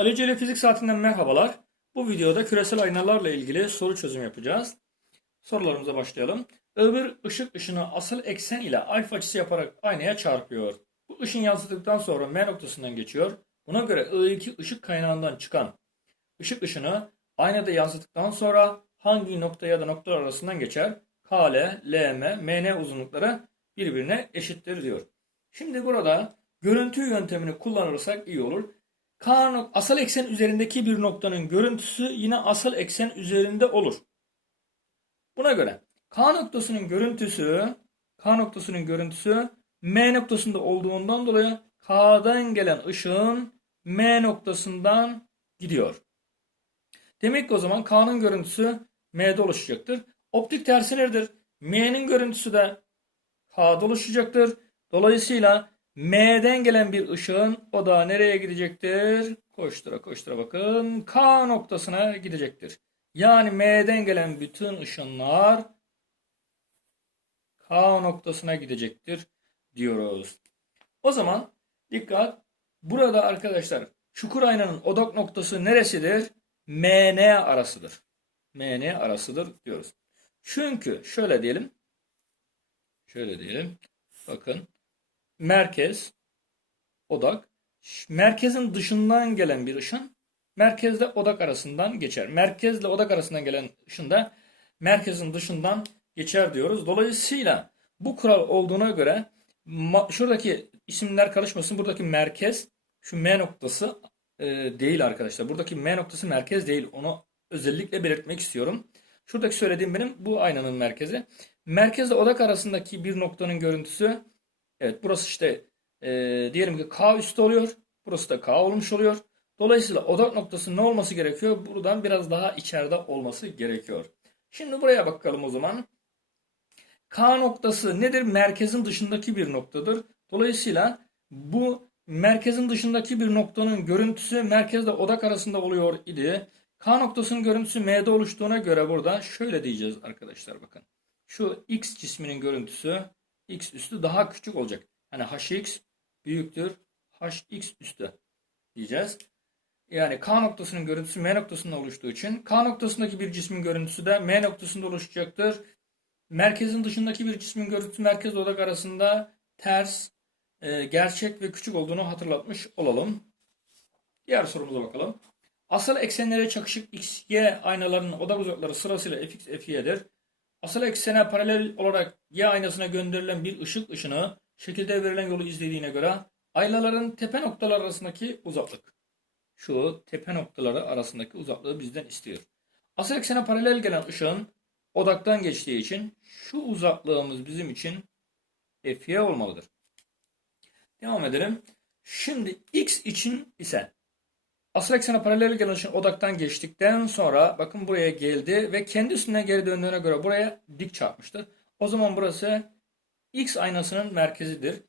Ali Celi Fizik Saatinden merhabalar. Bu videoda küresel aynalarla ilgili soru çözüm yapacağız. Sorularımıza başlayalım. I1 ışık ışını asıl eksen ile alfa açısı yaparak aynaya çarpıyor. Bu ışın yansıttıktan sonra M noktasından geçiyor. Buna göre I2 ışık kaynağından çıkan ışık ışını aynada yansıttıktan sonra hangi nokta ya da noktalar arasından geçer? KL, LM, MN uzunlukları birbirine eşittir diyor. Şimdi burada görüntü yöntemini kullanırsak iyi olur. K asal eksen üzerindeki bir noktanın görüntüsü yine asal eksen üzerinde olur. Buna göre K noktasının görüntüsü K noktasının görüntüsü M noktasında olduğundan dolayı K'dan gelen ışığın M noktasından gidiyor. Demek ki o zaman K'nın görüntüsü M'de oluşacaktır. Optik tersi nedir? M'nin görüntüsü de K'da oluşacaktır. Dolayısıyla M'den gelen bir ışığın o da nereye gidecektir? Koştura koştura bakın. K noktasına gidecektir. Yani M'den gelen bütün ışınlar K noktasına gidecektir diyoruz. O zaman dikkat. Burada arkadaşlar çukur aynanın odak noktası neresidir? MN arasıdır. MN arasıdır diyoruz. Çünkü şöyle diyelim. Şöyle diyelim. Bakın. Merkez, odak. Merkezin dışından gelen bir ışın merkezle odak arasından geçer. Merkezle odak arasından gelen ışın da merkezin dışından geçer diyoruz. Dolayısıyla bu kural olduğuna göre şuradaki isimler karışmasın. Buradaki merkez şu M noktası e, değil arkadaşlar. Buradaki M noktası merkez değil. Onu özellikle belirtmek istiyorum. Şuradaki söylediğim benim bu aynanın merkezi. Merkezle odak arasındaki bir noktanın görüntüsü evet burası işte e, diyelim ki K üstü oluyor. Burası da K olmuş oluyor. Dolayısıyla odak noktası ne olması gerekiyor? Buradan biraz daha içeride olması gerekiyor. Şimdi buraya bakalım o zaman. K noktası nedir? Merkezin dışındaki bir noktadır. Dolayısıyla bu merkezin dışındaki bir noktanın görüntüsü merkezle odak arasında oluyor idi. K noktasının görüntüsü M'de oluştuğuna göre burada şöyle diyeceğiz arkadaşlar bakın. Şu X cisminin görüntüsü X üstü daha küçük olacak. Hani HX büyüktür HX üstü diyeceğiz. Yani K noktasının görüntüsü M noktasında oluştuğu için K noktasındaki bir cismin görüntüsü de M noktasında oluşacaktır. Merkezin dışındaki bir cismin görüntüsü merkez odak arasında ters, e, gerçek ve küçük olduğunu hatırlatmış olalım. Diğer sorumuza bakalım. Asal eksenlere çakışık x, y aynalarının odak uzakları sırasıyla fx, fy'dir. Asal eksene paralel olarak y aynasına gönderilen bir ışık ışını şekilde verilen yolu izlediğine göre aynaların tepe noktalar arasındaki uzaklık. Şu tepe noktaları arasındaki uzaklığı bizden istiyor. Asal eksene paralel gelen ışığın odaktan geçtiği için şu uzaklığımız bizim için fy olmalıdır. Devam edelim. Şimdi x için ise asal eksene paralel gelen ışın odaktan geçtikten sonra bakın buraya geldi ve kendi üstüne geri döndüğüne göre buraya dik çarpmıştır. O zaman burası x aynasının merkezidir.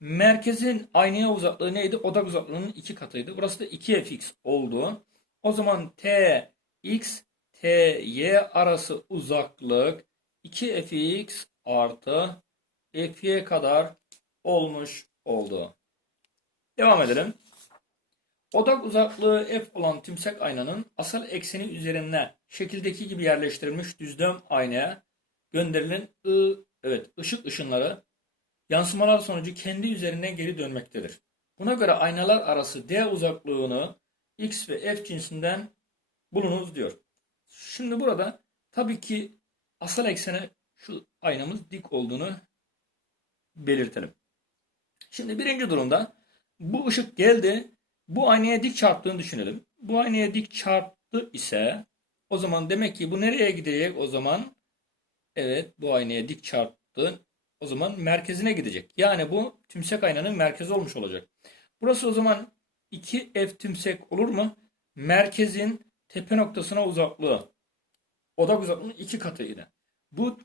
Merkezin aynaya uzaklığı neydi? Odak uzaklığının iki katıydı. Burası da 2fx oldu. O zaman t x t y arası uzaklık 2fx artı fy kadar olmuş oldu. Devam edelim. Odak uzaklığı f olan tümsek aynanın asal ekseni üzerine şekildeki gibi yerleştirilmiş düzlem aynaya gönderilen ı, evet, ışık ışınları yansımalar sonucu kendi üzerinden geri dönmektedir. Buna göre aynalar arası d uzaklığını x ve f cinsinden bulunuz diyor. Şimdi burada tabii ki asal eksene şu aynamız dik olduğunu belirtelim. Şimdi birinci durumda bu ışık geldi. Bu aynaya dik çarptığını düşünelim. Bu aynaya dik çarptı ise o zaman demek ki bu nereye gidecek o zaman? Evet bu aynaya dik çarptı. O zaman merkezine gidecek. Yani bu tümsek aynanın merkezi olmuş olacak. Burası o zaman 2F tümsek olur mu? Merkezin tepe noktasına uzaklığı. Odak uzaklığının iki katıydı. Bu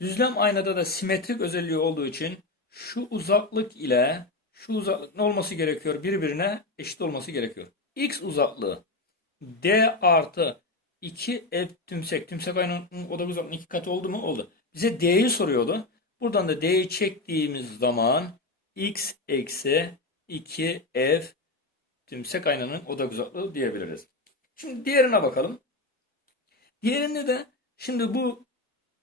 düzlem aynada da simetrik özelliği olduğu için şu uzaklık ile şu uzaklık ne olması gerekiyor? Birbirine eşit olması gerekiyor. X uzaklığı D artı 2F tümsek. Tümsek aynanın odak uzaklığının iki katı oldu mu? Oldu. Bize D'yi soruyordu. Buradan da D'yi çektiğimiz zaman X eksi 2F tümsek aynanın odak uzaklığı diyebiliriz. Şimdi diğerine bakalım. Diğerinde de şimdi bu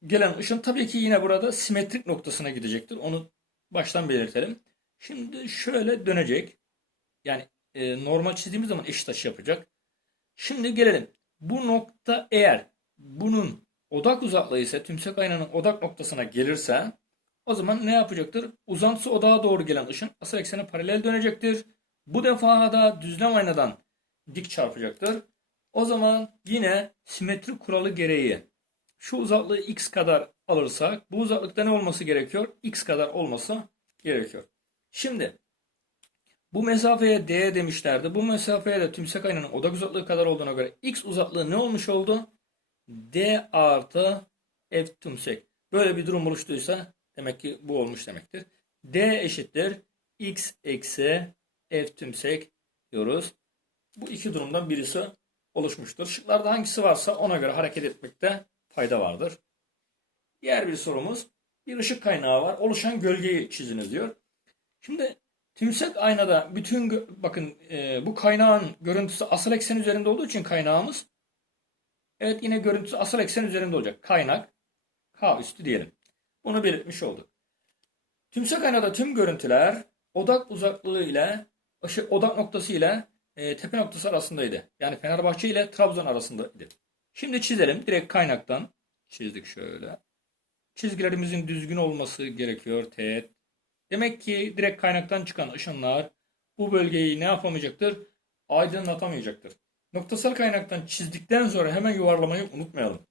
gelen ışın tabii ki yine burada simetrik noktasına gidecektir. Onu baştan belirtelim. Şimdi şöyle dönecek. Yani e, normal çizdiğimiz zaman eşit açı yapacak. Şimdi gelelim. Bu nokta eğer bunun odak uzaklığı ise tümsek aynanın odak noktasına gelirse o zaman ne yapacaktır? Uzantısı odağa doğru gelen ışın asıl eksene paralel dönecektir. Bu defa da düzlem aynadan dik çarpacaktır. O zaman yine simetri kuralı gereği şu uzaklığı x kadar alırsak bu uzaklıkta ne olması gerekiyor? x kadar olması gerekiyor. Şimdi bu mesafeye d demişlerdi. Bu mesafeye de tümsek aynanın odak uzaklığı kadar olduğuna göre x uzaklığı ne olmuş oldu? d artı f tümsek. Böyle bir durum oluştuysa demek ki bu olmuş demektir. d eşittir x eksi f tümsek diyoruz. Bu iki durumdan birisi oluşmuştur. Şıklarda hangisi varsa ona göre hareket etmekte fayda vardır. Diğer bir sorumuz. Bir ışık kaynağı var. Oluşan gölgeyi çiziniz diyor. Şimdi tümsek aynada bütün bakın e, bu kaynağın görüntüsü asıl eksen üzerinde olduğu için kaynağımız evet yine görüntüsü asıl eksen üzerinde olacak. Kaynak K üstü diyelim. Bunu belirtmiş olduk. Tümsek aynada tüm görüntüler odak uzaklığı ile odak noktası ile e, tepe noktası arasındaydı. Yani Fenerbahçe ile Trabzon arasındaydı. Şimdi çizelim. Direkt kaynaktan çizdik şöyle. Çizgilerimizin düzgün olması gerekiyor. Teğet. Demek ki direkt kaynaktan çıkan ışınlar bu bölgeyi ne yapamayacaktır? Aydınlatamayacaktır. Noktasal kaynaktan çizdikten sonra hemen yuvarlamayı unutmayalım.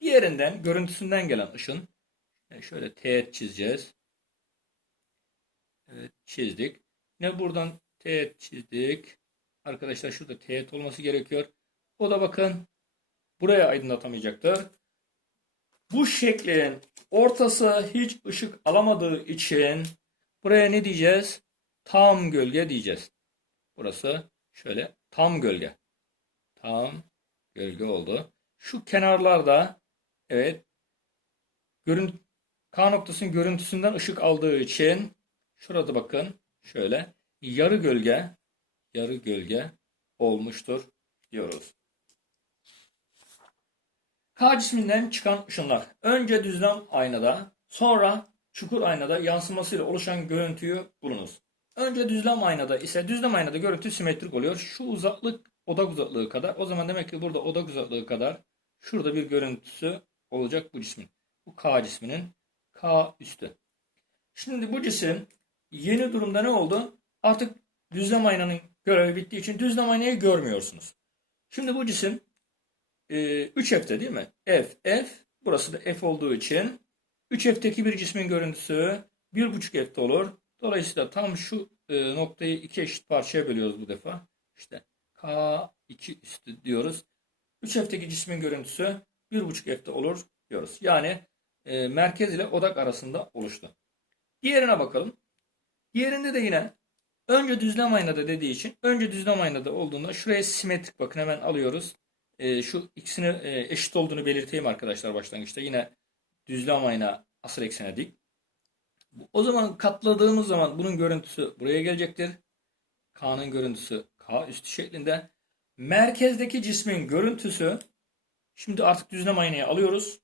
Diğerinden, görüntüsünden gelen ışın. Şöyle teğet çizeceğiz. Evet, çizdik. Yine buradan teğet çizdik. Arkadaşlar şurada teğet olması gerekiyor. O da bakın buraya aydınlatamayacaktır. Bu şeklin ortası hiç ışık alamadığı için buraya ne diyeceğiz? Tam gölge diyeceğiz. Burası şöyle tam gölge. Tam gölge oldu. Şu kenarlarda evet görün K noktasının görüntüsünden ışık aldığı için şurada bakın şöyle yarı gölge yarı gölge olmuştur diyoruz. K cisminden çıkan ışınlar önce düzlem aynada sonra çukur aynada yansımasıyla oluşan görüntüyü bulunuz. Önce düzlem aynada ise düzlem aynada görüntü simetrik oluyor. Şu uzaklık odak uzaklığı kadar. O zaman demek ki burada odak uzaklığı kadar şurada bir görüntüsü olacak bu cismin. Bu K cisminin K üstü. Şimdi bu cisim yeni durumda ne oldu? Artık düzlem aynanın görevi bittiği için düzlem aynayı görmüyorsunuz. Şimdi bu cisim e, 3F'te değil mi? F, F. Burası da F olduğu için 3F'teki bir cismin görüntüsü 1.5F'te olur. Dolayısıyla tam şu e, noktayı iki eşit parçaya bölüyoruz bu defa. İşte K2 üstü diyoruz. 3F'teki cismin görüntüsü 1.5F'te olur diyoruz. Yani e, merkez ile odak arasında oluştu. Diğerine bakalım. Diğerinde de yine önce düzlem aynada dediği için önce düzlem aynada olduğunda şuraya simetrik bakın hemen alıyoruz. E, şu ikisini e, eşit olduğunu belirteyim arkadaşlar başlangıçta. Yine düzlem ayna asıl eksene dik. O zaman katladığımız zaman bunun görüntüsü buraya gelecektir. K'nın görüntüsü K üstü şeklinde. Merkezdeki cismin görüntüsü şimdi artık düzlem aynayı alıyoruz.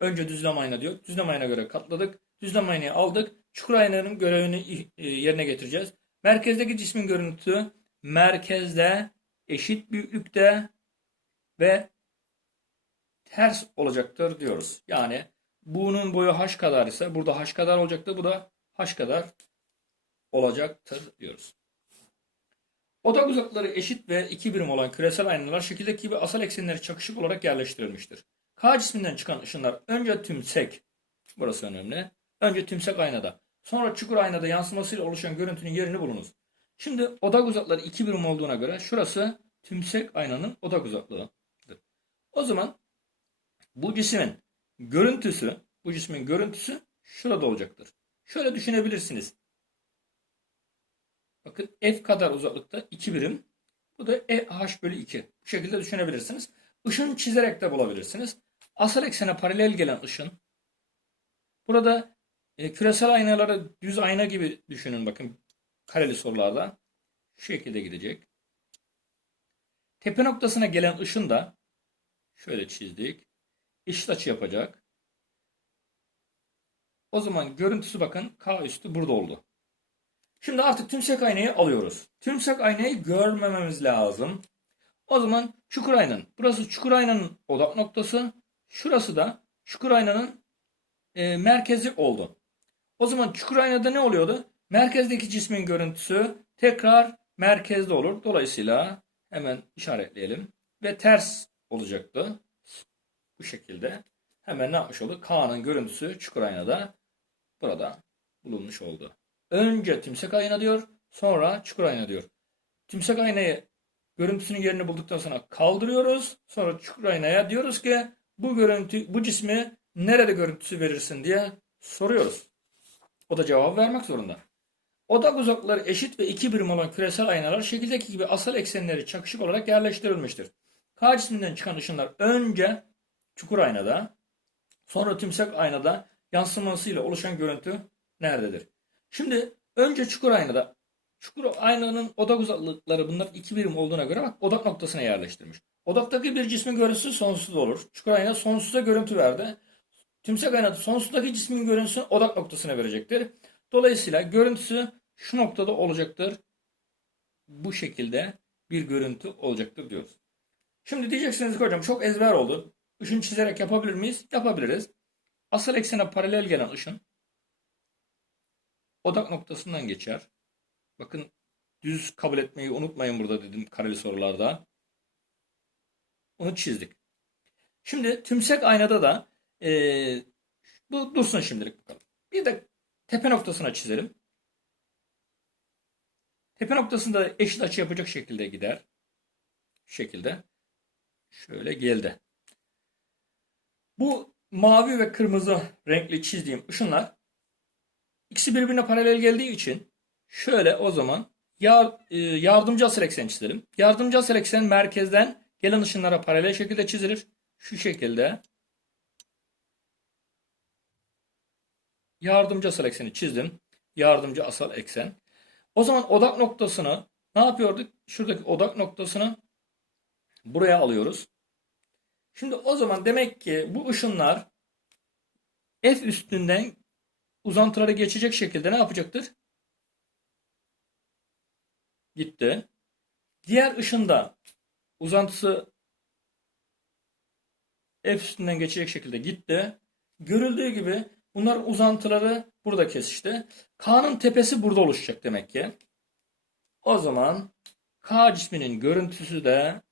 Önce düzlem ayna diyor. Düzlem ayna göre katladık. Düzlem aynayı aldık. Çukur aynanın görevini e, yerine getireceğiz. Merkezdeki cismin görüntüsü merkezde eşit büyüklükte ve ters olacaktır diyoruz. Yani bunun boyu h kadar ise burada h kadar olacaktır. Bu da h kadar olacaktır diyoruz. Odak uzaklıkları eşit ve iki birim olan küresel aynalar şekildeki gibi asal eksenleri çakışık olarak yerleştirilmiştir. K cisminden çıkan ışınlar önce tümsek, burası önemli, önce tümsek aynada, sonra çukur aynada yansımasıyla oluşan görüntünün yerini bulunuz. Şimdi odak uzaklıkları iki birim olduğuna göre şurası tümsek aynanın odak uzaklığıdır. O zaman bu cismin görüntüsü, bu cismin görüntüsü şurada olacaktır. Şöyle düşünebilirsiniz. Bakın f kadar uzaklıkta 2 birim. Bu da e h bölü 2. Bu şekilde düşünebilirsiniz. Işın çizerek de bulabilirsiniz. Asal eksene paralel gelen ışın. Burada e, küresel aynaları düz ayna gibi düşünün bakın kareli sorularda. Şu şekilde gidecek. tepe noktasına gelen ışın da şöyle çizdik. Eşit açı yapacak. O zaman görüntüsü bakın K üstü burada oldu. Şimdi artık tümsek aynayı alıyoruz. Tümsek aynayı görmememiz lazım. O zaman çukur aynanın. Burası çukur aynanın odak noktası. Şurası da çukur aynanın e, merkezi oldu. O zaman çukur aynada ne oluyordu? Merkezdeki cismin görüntüsü tekrar merkezde olur. Dolayısıyla hemen işaretleyelim. Ve ters olacaktı. Bu şekilde. Hemen ne yapmış olduk? K'nın görüntüsü çukur aynada burada bulunmuş oldu. Önce tümsek ayna diyor. Sonra çukur ayna diyor. Tümsek aynayı görüntüsünün yerini bulduktan sonra kaldırıyoruz. Sonra çukur aynaya diyoruz ki bu görüntü bu cismi nerede görüntüsü verirsin diye soruyoruz. O da cevap vermek zorunda. Odak uzaklıkları eşit ve iki birim olan küresel aynalar şekildeki gibi asal eksenleri çakışık olarak yerleştirilmiştir. K cisminden çıkan ışınlar önce çukur aynada, sonra tümsek aynada yansımasıyla oluşan görüntü nerededir? Şimdi önce çukur aynada, çukur aynanın odak uzaklıkları bunlar iki birim olduğuna göre bak odak noktasına yerleştirmiş. Odaktaki bir cismin görüntüsü sonsuz olur. Çukur ayna sonsuza görüntü verdi. Tümsek aynada sonsuzdaki cismin görüntüsünü odak noktasına verecektir. Dolayısıyla görüntüsü şu noktada olacaktır. Bu şekilde bir görüntü olacaktır diyoruz. Şimdi diyeceksiniz ki hocam çok ezber oldu. Işın çizerek yapabilir miyiz? Yapabiliriz. Asıl eksene paralel gelen ışın odak noktasından geçer. Bakın düz kabul etmeyi unutmayın burada dedim kareli sorularda. Onu çizdik. Şimdi tümsek aynada da ee, bu dursun şimdilik bakalım. Bir de tepe noktasına çizelim. Tepe noktasında eşit açı yapacak şekilde gider. Şu şekilde. Şöyle geldi. Bu mavi ve kırmızı renkli çizdiğim ışınlar ikisi birbirine paralel geldiği için şöyle o zaman yar, e, yardımcı asıl eksen çizelim. Yardımcı asıl eksen merkezden gelen ışınlara paralel şekilde çizilir. Şu şekilde yardımcı asal ekseni çizdim. Yardımcı asal eksen. O zaman odak noktasını ne yapıyorduk? Şuradaki odak noktasını buraya alıyoruz. Şimdi o zaman demek ki bu ışınlar F üstünden uzantıları geçecek şekilde ne yapacaktır? Gitti. Diğer ışında uzantısı F üstünden geçecek şekilde gitti. Görüldüğü gibi bunların uzantıları burada kesişti. K'nın tepesi burada oluşacak demek ki. O zaman K cisminin görüntüsü de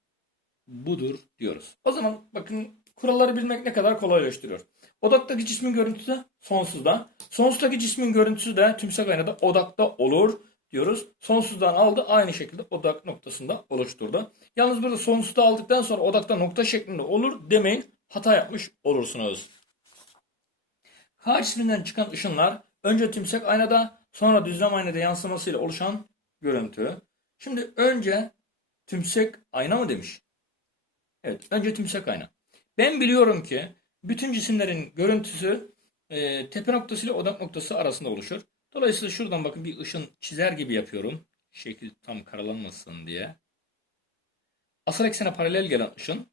budur diyoruz. O zaman bakın kuralları bilmek ne kadar kolaylaştırıyor. Odaktaki cismin görüntüsü sonsuzda. Sonsuzdaki cismin görüntüsü de tümsek aynada odakta olur diyoruz. Sonsuzdan aldı aynı şekilde odak noktasında oluşturdu. Yalnız burada sonsuzda aldıktan sonra odakta nokta şeklinde olur demeyin. Hata yapmış olursunuz. K cisminden çıkan ışınlar önce tümsek aynada sonra düzlem aynada yansımasıyla oluşan görüntü. Şimdi önce tümsek ayna mı demiş? Evet önce tümsek ayna. Ben biliyorum ki bütün cisimlerin görüntüsü e, tepe noktası ile odak noktası arasında oluşur. Dolayısıyla şuradan bakın bir ışın çizer gibi yapıyorum. Şekil tam karalanmasın diye. Asal eksene paralel gelen ışın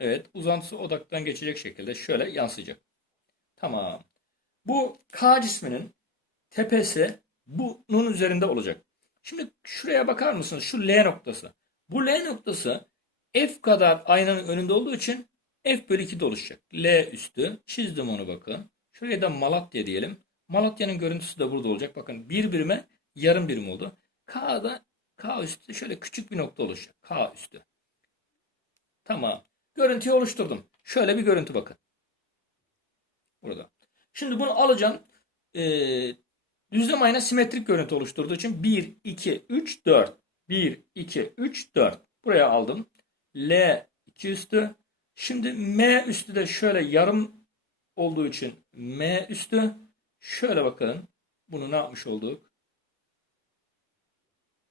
evet uzantısı odaktan geçecek şekilde şöyle yansıyacak. Tamam. Bu K cisminin tepesi bunun üzerinde olacak. Şimdi şuraya bakar mısınız? Şu L noktası. Bu L noktası F kadar aynanın önünde olduğu için F bölü 2'de oluşacak. L üstü. Çizdim onu bakın. Şuraya da Malatya diyelim. Malatya'nın görüntüsü de burada olacak. Bakın bir birime yarım birim oldu. K'da K üstü şöyle küçük bir nokta oluşacak. K üstü. Tamam. Görüntüyü oluşturdum. Şöyle bir görüntü bakın. Burada. Şimdi bunu alacağım. Ee, düzlem ayna simetrik görüntü oluşturduğu için 1, 2, 3, 4. 1, 2, 3, 4. Buraya aldım. L 2 üstü. Şimdi M üstü de şöyle yarım olduğu için M üstü. Şöyle bakın. Bunu ne yapmış olduk?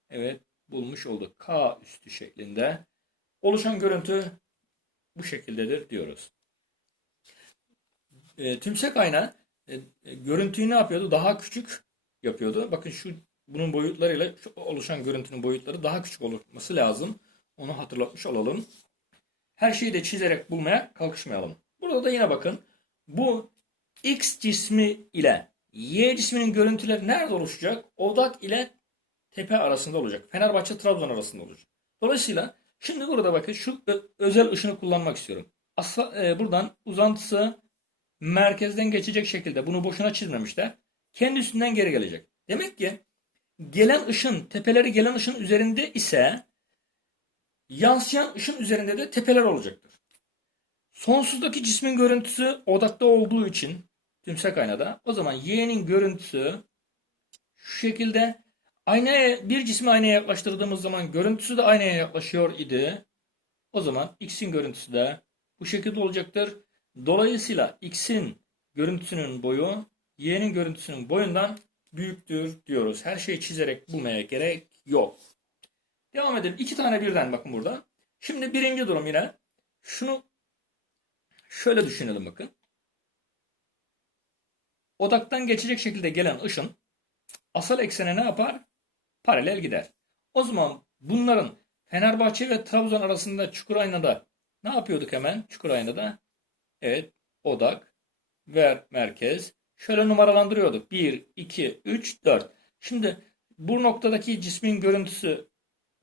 Evet bulmuş olduk. K üstü şeklinde. Oluşan görüntü bu şekildedir diyoruz. E, tümsek ayna e, e, görüntüyü ne yapıyordu? Daha küçük yapıyordu. Bakın şu bunun boyutlarıyla şu oluşan görüntünün boyutları daha küçük olması lazım. Onu hatırlatmış olalım. Her şeyi de çizerek bulmaya kalkışmayalım. Burada da yine bakın. Bu X cismi ile Y cisminin görüntüleri nerede oluşacak? Odak ile tepe arasında olacak. Fenerbahçe Trabzon arasında olacak. Dolayısıyla şimdi burada bakın şu özel ışını kullanmak istiyorum. Asla, e, buradan uzantısı merkezden geçecek şekilde bunu boşuna çizmemişler. Kendi üstünden geri gelecek. Demek ki gelen ışın, tepeleri gelen ışın üzerinde ise yansıyan ışın üzerinde de tepeler olacaktır. Sonsuzdaki cismin görüntüsü odakta olduğu için tümsek aynada o zaman y'nin görüntüsü şu şekilde aynaya bir cismi aynaya yaklaştırdığımız zaman görüntüsü de aynaya yaklaşıyor idi. O zaman x'in görüntüsü de bu şekilde olacaktır. Dolayısıyla x'in görüntüsünün boyu y'nin görüntüsünün boyundan büyüktür diyoruz. Her şeyi çizerek bulmaya gerek yok. Devam edelim. İki tane birden bakın burada. Şimdi birinci durum yine. Şunu şöyle düşünelim bakın. Odaktan geçecek şekilde gelen ışın asal eksene ne yapar? Paralel gider. O zaman bunların Fenerbahçe ve Trabzon arasında Çukurayna'da ne yapıyorduk hemen Çukurayna'da? Evet, odak, ver, merkez. Şöyle numaralandırıyorduk. 1, 2, 3, 4. Şimdi bu noktadaki cismin görüntüsü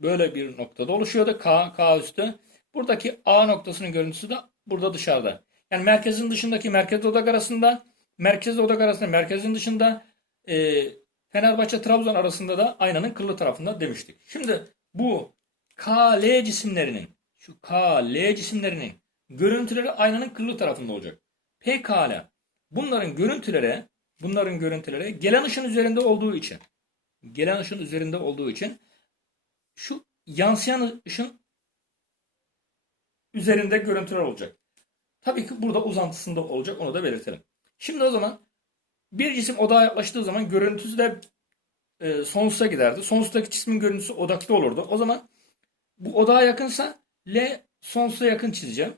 böyle bir noktada oluşuyordu. K, K üstü. Buradaki A noktasının görüntüsü de burada dışarıda. Yani merkezin dışındaki merkez odak arasında, merkezle odak arasında, merkezin dışında e, Fenerbahçe Trabzon arasında da aynanın kırlı tarafında demiştik. Şimdi bu KL cisimlerinin şu KL cisimlerinin görüntüleri aynanın kırlı tarafında olacak. PKL bunların görüntüleri bunların görüntüleri gelen ışın üzerinde olduğu için gelen ışın üzerinde olduğu için şu yansıyan ışın üzerinde görüntüler olacak. Tabii ki burada uzantısında olacak onu da belirtelim. Şimdi o zaman bir cisim odağa yaklaştığı zaman görüntüsü de e, sonsuza giderdi. Sonsuzdaki cismin görüntüsü odakta olurdu. O zaman bu odağa yakınsa L sonsuza yakın çizeceğim.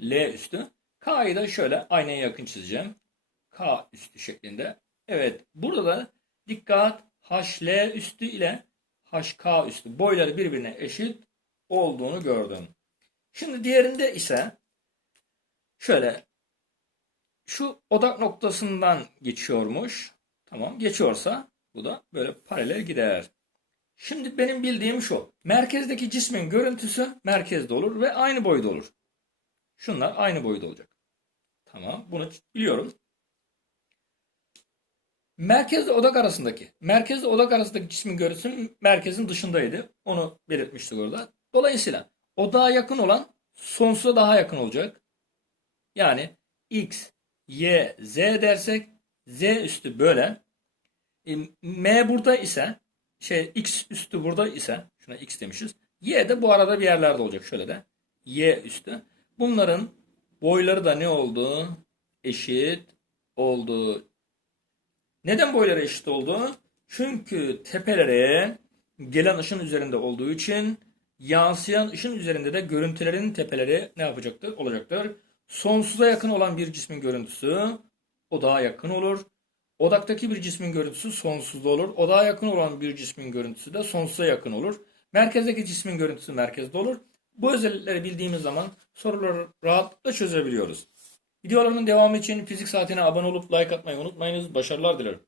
L üstü. K'yı da şöyle aynaya yakın çizeceğim. K üstü şeklinde. Evet burada da dikkat HL üstü ile HK üstü boyları birbirine eşit olduğunu gördüm. Şimdi diğerinde ise şöyle şu odak noktasından geçiyormuş. Tamam geçiyorsa bu da böyle paralel gider. Şimdi benim bildiğim şu. Merkezdeki cismin görüntüsü merkezde olur ve aynı boyda olur. Şunlar aynı boyda olacak. Tamam bunu biliyorum. Merkezle odak arasındaki, merkezle odak arasındaki cismin görüntüsü merkezin dışındaydı. Onu belirtmiştik orada. Dolayısıyla odağa yakın olan sonsuza daha yakın olacak. Yani x, y, z dersek z üstü böyle. E, M burada ise şey x üstü burada ise şuna x demişiz. Y de bu arada bir yerlerde olacak şöyle de. Y üstü. Bunların boyları da ne oldu? Eşit oldu. Neden boyları eşit oldu? Çünkü tepelere gelen ışın üzerinde olduğu için yansıyan ışın üzerinde de görüntülerin tepeleri ne yapacaktır? Olacaktır. Sonsuza yakın olan bir cismin görüntüsü odağa yakın olur. Odaktaki bir cismin görüntüsü sonsuzda olur. Odağa yakın olan bir cismin görüntüsü de sonsuza yakın olur. Merkezdeki cismin görüntüsü merkezde olur. Bu özellikleri bildiğimiz zaman soruları rahatlıkla çözebiliyoruz. Videolarımın devamı için fizik saatine abone olup like atmayı unutmayınız. Başarılar dilerim.